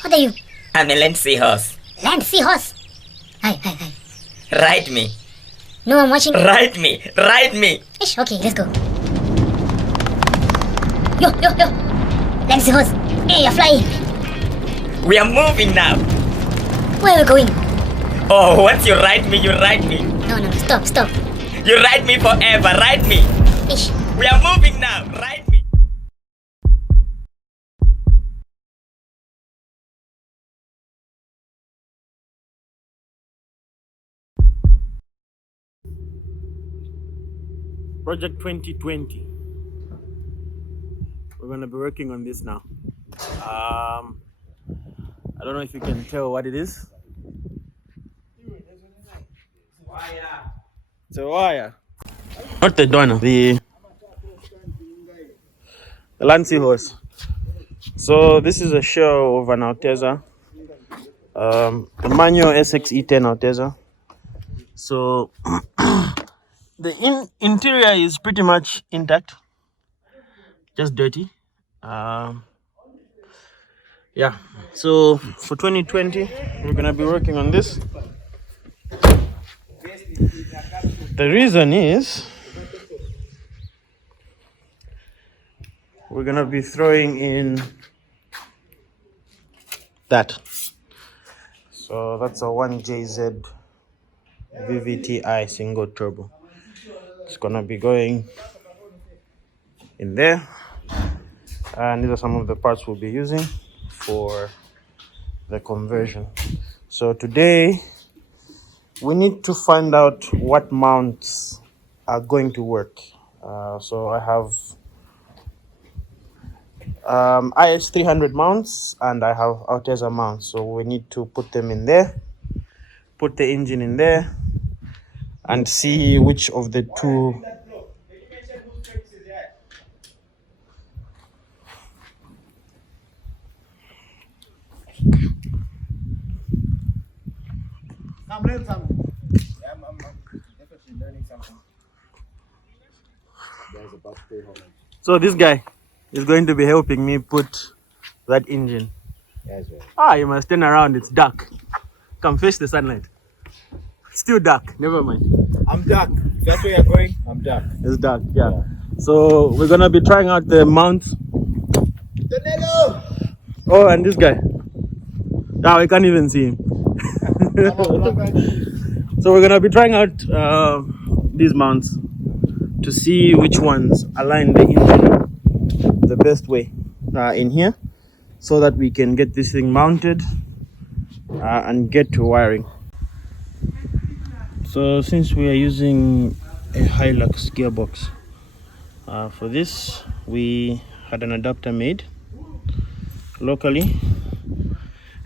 What are you? I'm a land seahorse. Land seahorse? Hi. Ride me. No, I'm watching. Ride me. Ish, okay, let's go. Yo. Land seahorse. Hey, you're flying. We are moving now. Where are we going? Oh, once you ride me, you ride me. No, stop. You ride me forever. Ride me. Ish. We are moving now. Ride me. Project 2020. We're going to be working on this now. I don't know if you can tell what it is. It's a wire. Not the donor, the land seahorse. So this is a shell of an Altezza, a manual SXE10 Altezza. So the interior is pretty much intact, just dirty. Yeah, so for 2020 we're gonna be working on this. The reason is we're gonna be throwing in that. So that's a 1JZ VVTi single turbo. It's gonna be going in there, and these are some of the parts we'll be using for the conversion. So today we need to find out what mounts are going to work. So I have RS200 mounts and I have Altezza mounts. So we need to put them in there, put the engine in there, and see which of the two I'm learning something. Yeah, I'm definitely learning something. Guys about to stay home. So this guy is going to be helping me put that engine. Yes, well. You must turn around, it's dark. Come face the sunlight. Still dark, never mind. I'm dark. If that's where you're going, I'm dark. It's dark, yeah. So we're gonna be trying out the mounts. Tonelo! Oh, and this guy. Now we can't even see him. So we're gonna be trying out these mounts to see which ones align the engine the best way in here, so that we can get this thing mounted and get to wiring. So since we are using a Hilux gearbox for this, we had an adapter made locally,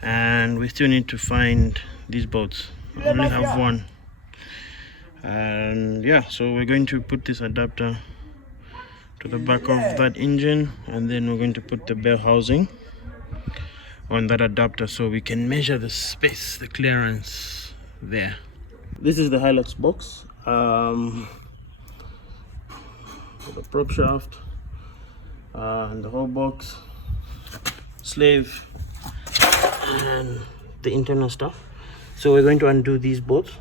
and we still need to find these bolts. I only have one, and yeah, so we're going to put this adapter to the back of that engine, and then we're going to put the bell housing on that adapter so we can measure the space, the clearance there. This is the Hilux box, the prop shaft, and the whole box, slave, and the internal stuff. So we're going to undo these bolts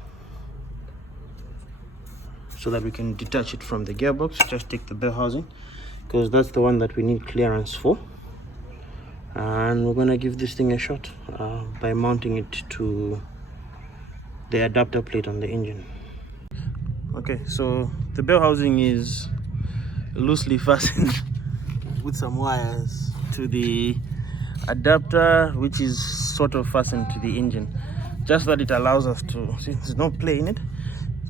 so that we can detach it from the gearbox. Just take the bell housing, because that's the one that we need clearance for, and we're going to give this thing a shot by mounting it to the adapter plate on the engine. Okay, so the bell housing is loosely fastened with some wires to the adapter, which is sort of fastened to the engine, just that it allows us to see, there's no play in it,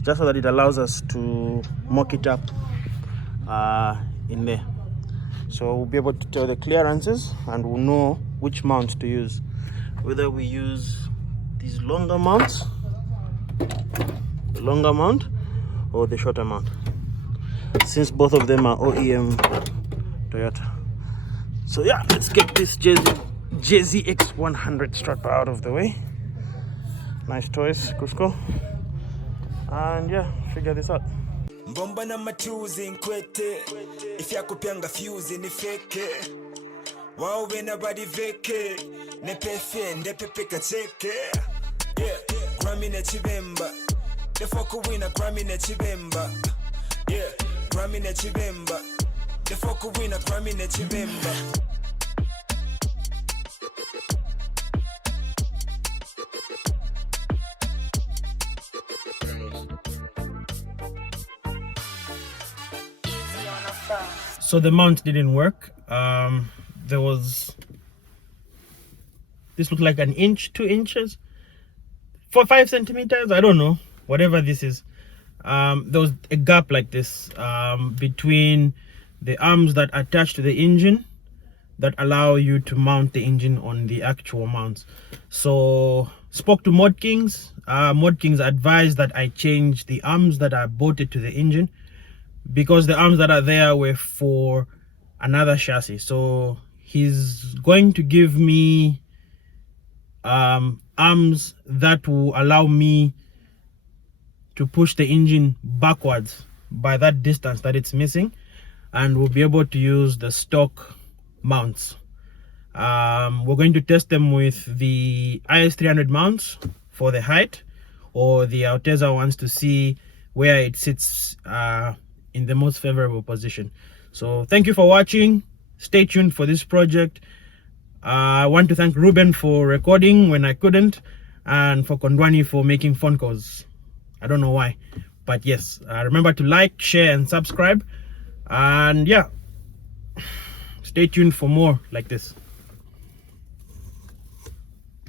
just so that it allows us to mock it up in there. So we'll be able to tell the clearances, and we'll know which mount to use, whether we use these longer mounts, the longer mount, or the shorter mount, since both of them are OEM Toyota. So yeah, let's get this JZX100 strap out of the way. Nice toys, Cusco. And yeah, figure this out. Mbomba na matuzi nkwete, ifya kupyanga fuse ni feke. Wow, when nobody vacate. Ne pefe, ne pepe kacheke. Yeah, Grammy Nechibemba. The fuck win a Grammy Nechibemba. Yeah, Grammy Nechibemba. The fuck win a Grammy Nechibemba. So the mount didn't work. There was, this looked like an inch, 2 inches, 5 centimeters, I don't know, whatever this is. There was a gap like this between the arms that attach to the engine that allow you to mount the engine on the actual mounts. So spoke to Mod Kings. Mod Kings advised that I change the arms that are bolted to the engine, because the arms that are there were for another chassis. So he's going to give me arms that will allow me to push the engine backwards by that distance that it's missing, and we'll be able to use the stock mounts. We're going to test them with the RS300 mounts for the height, or the Altezza ones to see where it sits in the most favorable position. So thank you for watching. Stay tuned for this project. I want to thank Reuben for recording when I couldn't, and for Kondwani for making phone calls. I don't know why, but yes, remember to like, share and subscribe, and yeah, stay tuned for more like this.